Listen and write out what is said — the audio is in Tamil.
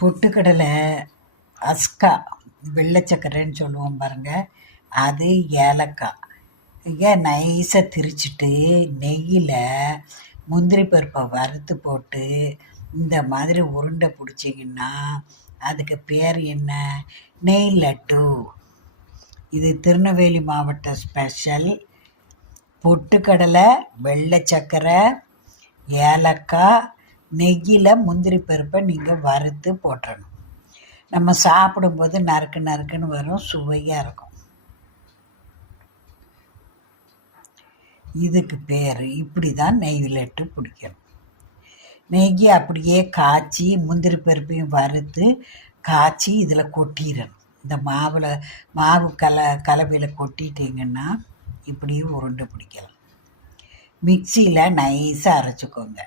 பொட்டுக்கடலை, அஸ்கா, வெள்ளை சக்கரைன்னு சொல்லுவோம் பாருங்கள், அது ஏலக்காய் நைஸாக திரிச்சிட்டு நெய்யில் முந்திரி பருப்பை வறுத்து போட்டு இந்த மாதிரி உருண்டை பிடிச்சிங்கன்னா அதுக்கு பேர் என்ன? நெய் லட்டு. இது திருநெல்வேலி மாவட்ட ஸ்பெஷல். பொட்டுக்கடலை, வெள்ளை சக்கரை, ஏலக்காய், நெய்யில் முந்திரி பருப்பை நீங்கள் வறுத்து போட்டுறணும். நம்ம சாப்பிடும்போது நறுக்கு நறுக்குன்னு வரும், சுவையாக இருக்கும். இதுக்கு பேர் இப்படி தான் நெய் லட்டு பிடிக்கணும். நெய்யை அப்படியே காய்ச்சி முந்திரி பருப்பையும் வறுத்து காய்ச்சி இதில் கொட்டிடணும். இந்த மாவு கலவையில் கொட்டிட்டிங்கன்னா இப்படியும் உருண்டை பிடிக்கலாம். மிக்சியில் நைஸாக அரைச்சிக்கோங்க.